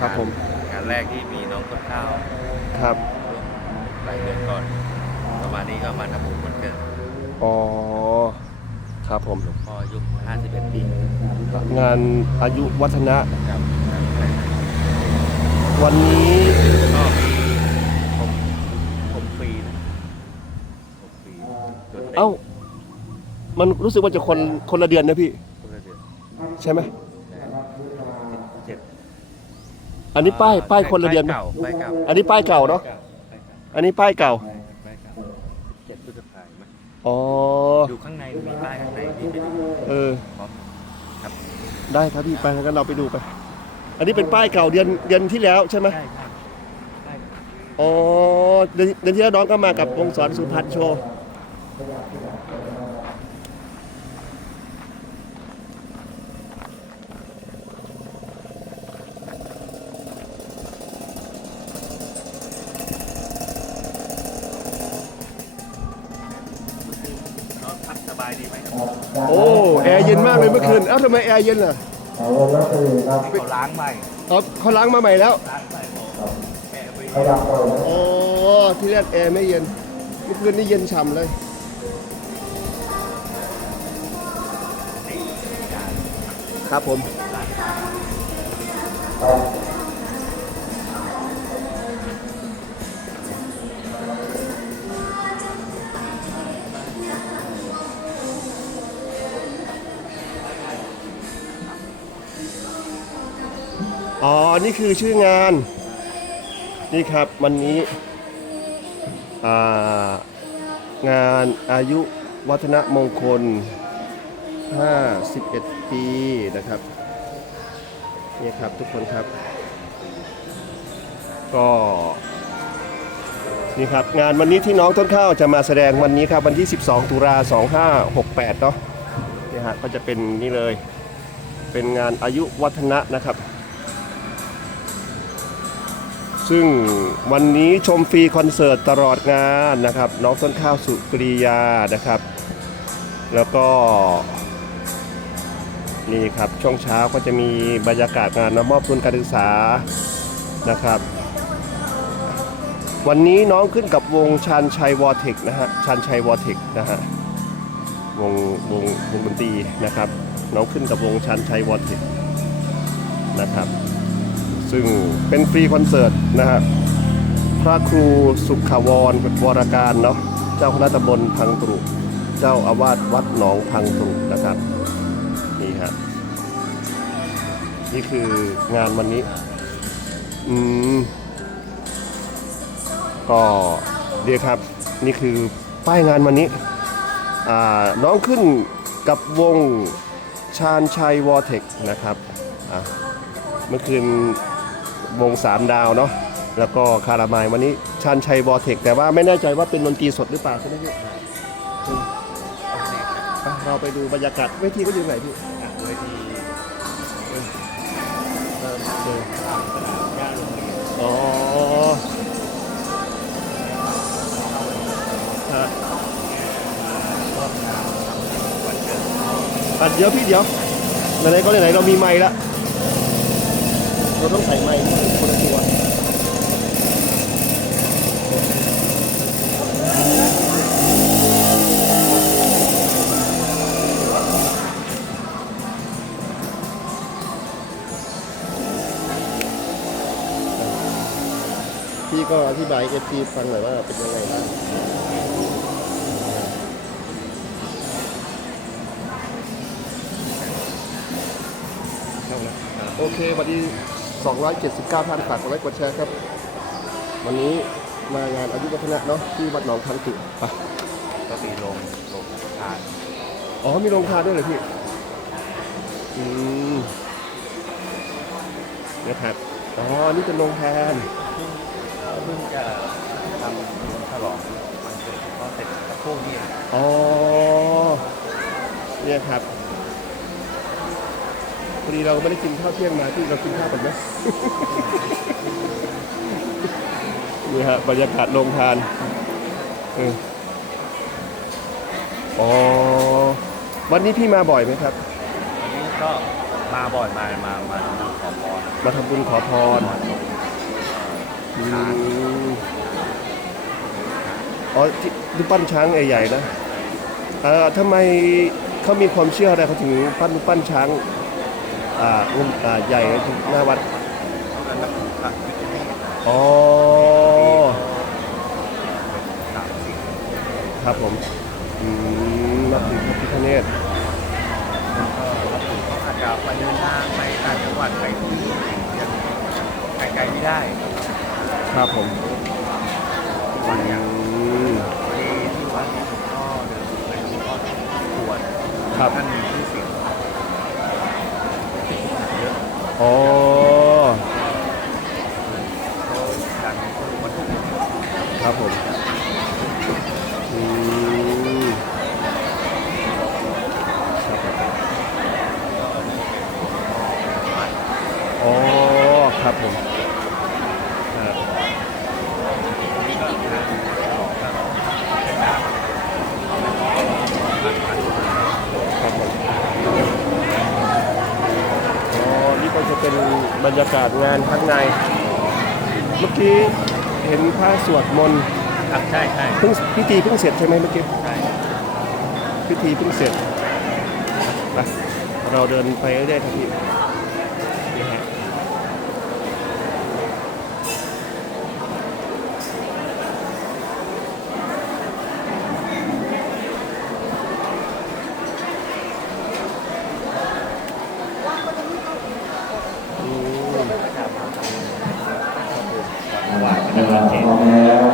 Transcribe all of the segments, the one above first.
ครับผม งานแรกที่มีน้องต้นข้าวครับร่วมหลายเดือนก่อนประมาณนี้ก็มาทำบุญวันเกิดอ๋อ ครับผม หลวงพ่ออายุ51 ปีงานอายุวัฒนะ ครับวันนี้ก็มีผมผมฟรีนะผมฟรีจนด็กเอ้า มันรู้สึกว่าจะคนคนละเดือนนะพี่ คนละเดือนใช่ไหม เจ็ด อันนี้ป้ายป้ายคนละเดือนไหมป้ายเก่าป้ายเก่าอันนี้ป้ายเก่าเนาะอันนี้ป้ายเก่าป้ายเก่าเจ็ดพฤษภาคมอ๋ออยู่ข้างในมีป้ายข้างในที่ไปดูเออพร้อมครับได้ครับพี่ไปงั้นเราไปดูไป อันนี้เป็นป้ายเก่าเดือนเดือนที่แล้วใช่ไหมใช่ใช่ใช่อ๋อเดือนเดือนที่แล้วน้องก็มากับวงสอนสุพรรณโชว์ นอนพักสบายดีไหมครับ โอ้ แอร์ เย็นมากเลยเมื่อคืนเอ้าทำไมแอร์เย็นล่ะที่เขาล้างใหม่เอาเขาล้างมาใหม่แล้วล้างใหม่บอกแอร์ไปโอ้ที่แรกแอร์ไม่เย็นเมื่อคืนนี่เย็นฉ่ำเลยครับผม อ๋อ นี่คือชื่องาน นี่ครับวันนี้งานอายุวัฒนมงคล 51 ปีนะครับ นี่ครับทุกคนครับ ก็นี่ครับงานวันนี้ที่น้องต้นข้าวจะมาแสดงวันนี้ครับวันที่ 12 ตุลา2568 เนาะนี่ฮะก็จะเป็นนี่เลย เป็นงานอายุวัฒนะนะครับ ซึ่งวันนี้ชมฟรีคอนเสิร์ตตลอดงานนะครับ น้องต้นข้าวสุกริยานะครับ แล้วก็ นี่ครับช่วงเช้าก็จะมีบรรยากาศงานนมอบทุนการศึกษานะครับ วันนี้น้องขึ้นกับวงชานชัยวอเทคนะฮะชานชัยวอเทคนะฮะวงวงวงดนตรีนะครับ น้องขึ้นกับวงชานชัยวอเทคนะครับ ซึ่งเป็นฟรีคอนเสิร์ตนะฮะพระครูสุขวรวรการเนาะเจ้าคณะตำบลพังตรุเจ้าอาวาสวัดหนองพังตรุนะครับนี่ฮะนี่คืองานวันนี้อืมก็เดียวครับนี่คือป้ายงานวันนี้อ่าน้องขึ้นกับวงชาญชัยวอเทคนะครับอะเมื่อคืน วงสามดาวเนาะแล้วก็คารามายวันนี้ชาญชัยวอเทคแต่ว่าไม่แน่ใจว่าเป็นดนตรีสดหรือเปล่าใช่ไหมพี่อืมไปเราไปดูบรรยากาศเวทีก็อยู่ไหนพี่เวทีเออเออย่าโรงเยอ๋อฮะวัดเดี๋ยวพี่เดี๋ยวไหนๆก็ไหนๆเรามีไม้ละ เราต้องใส่ไม้คนละตัวพี่ก็อธิบายเอฟซีฟังหน่อยว่าเป็นยังไงบ้างโอเควันนี้ 279 ท่านฝากกดไลค์กดแชร์ครับ วันนี้มางานอายุวัฒนะเนาะที่วัดหนองคังตุไปก็มีโรงโรงทานอ๋อมีโรงทานด้วยเหรอพี่ อืมนะครับอ๋อ นี่เป็นโรงทานเพิ่งจะทำฉลองวันเกิดก็เสร็จสักครู่นี้เองอ๋อเนี่ยครับ พอดีเราไม่ได้กินข้าวเที่ยงมาที่เรากินข้าวกันไหม นี่ฮะบรรยากาศโรงทานเอออ๋อวันนี้พี่มาบ่อยไหมครับ วันนี้ก็มาบ่อยมามามาขอพรมาทำบุญขอพรนอนตรงอืมอ๋อที่รูปปั้นช้างใหญ่ๆนะเอ่อทำไมเขามีความเชื่ออะไรเขาถึงปั้นรูปปั้นช้าง อ่าองค์อ่าใหญ่หน้าวัดเขาจะนับพระพิฆเนศอ๋อสามสิ่งครับผม อืมนับถือพระพิฆเนศแล้วก็เขาอาจจะไปเดินทางไปต่างจังหวัดไปที่ยังไกลๆไม่ได้นะครับครับผม วันเนี้ย อืม พอดีที่วัดเนี่ยผมก็เดินไปหลวงพ่อปวด ครับ ท่านมีชื่อเสียงเยอะ อ๋อ เขาดังทั่วประเทศ ครับผมอืมครับผมอ๋อครับผมครับ นี่ก็งานหลอกกันเป็นดาบ ครับผมอ๋อ นี่ก็จะเป็นบรรยากาศ งานข้างในเมื่อกี้เห็นพระสวดมนต์ครับใช่ใช่เพิ่งพิธีเพิ่งเสร็จใช่ไหมเมื่อกี้ใช่พิธีเพิ่งเสร็จไปเราเดินไปเรื่อยๆครับพี่นี่ฮะอืม หวาน เวลาพร้อมแล้ว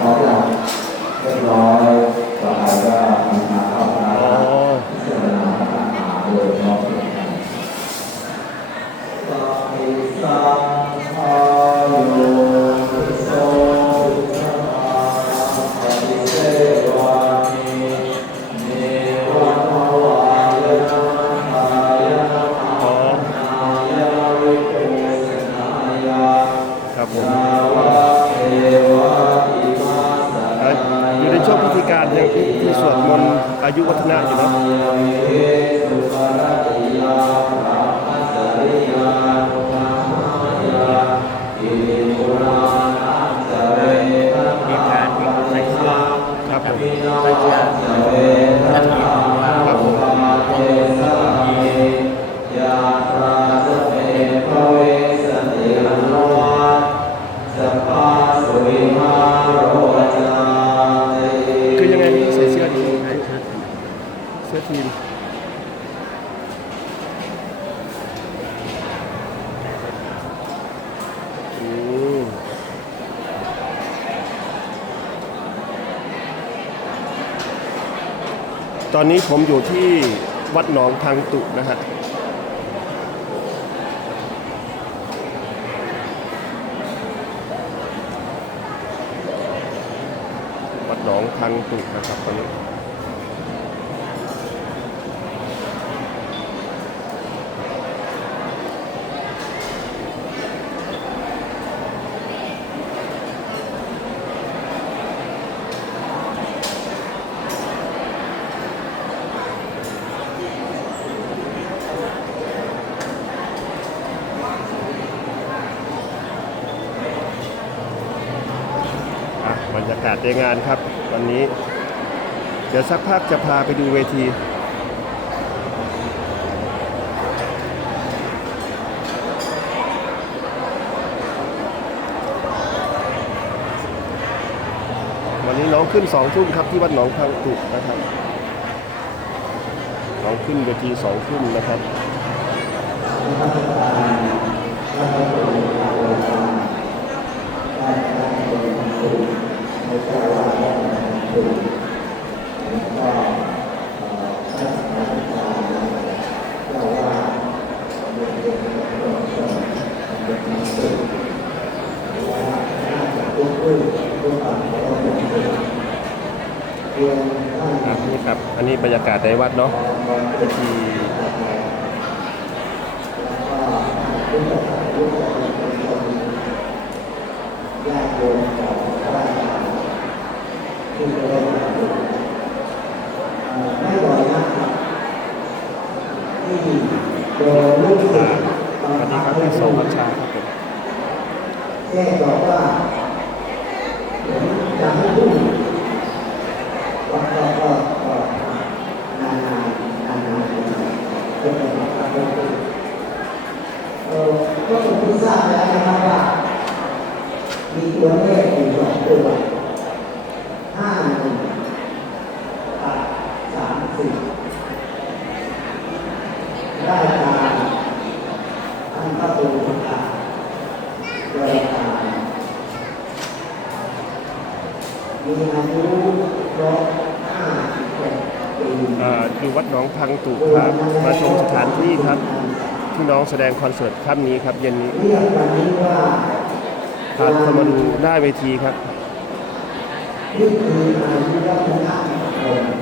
พร้อมหลังเรียบร้อยต่อไปก็มีมาเข้ามา อ๋อ พิจารณาโดยพร้อมกันสัพพิสังฆายุโสสัมมาปฏิเสวานิเนวันภวายนะทายนะ อ๋อ นายาวิปุสนายา ครับผม สาวะเทวะอิมาส เอ่อ อยู่ในช่วงพิธีการยังพิธีสวดมนต์อายุวัฒนะอยู่เนอะเยสุปรติยาะ ครับผม ตอนนี้ผมอยู่ที่วัดหนองทางตุนะฮะวัดหนองทางตุนะครับตอนนี้ บรรยากาศในงานครับ วันนี้ เดี๋ยวสักพักจะพาไปดูเวทีวันนี้น้องขึ้นสองทุ่มครับที่วัดหนองพังตุนะครับน้องขึ้นเวทีสองทุ่มนะครับ ครับนี่ครับ อันนี้บรรยากาศในวัดเนาะพิธีโดยลูกศิอ่าษย์สวัสดีครับแม่โสพัชชาครับผมแค่บอกว่าผมอยากให้พูดก็ก็ก็ก็นานๆนานเป็นแบบนั้นเออก็คงทราบแล้วนะครับว่ามีตัวเลขอยู่สองตัวห้าหนึ่งกับสามสี่ได้ตามท่านพระองค์ประกาศโดยการมี อายุครบห้าสิบเจ็ดปีอ่าอยู่วัดหนองพังตุครับ มาชมสถานที่ครับที่น้องแสดงคอนเสิร์ตค่ำนี้ครับ เย็นนี้เรียกวันนี้ว่าพาเข้ามาดูหน้าเวทีครับนี่คืออายุวัฒนธรรม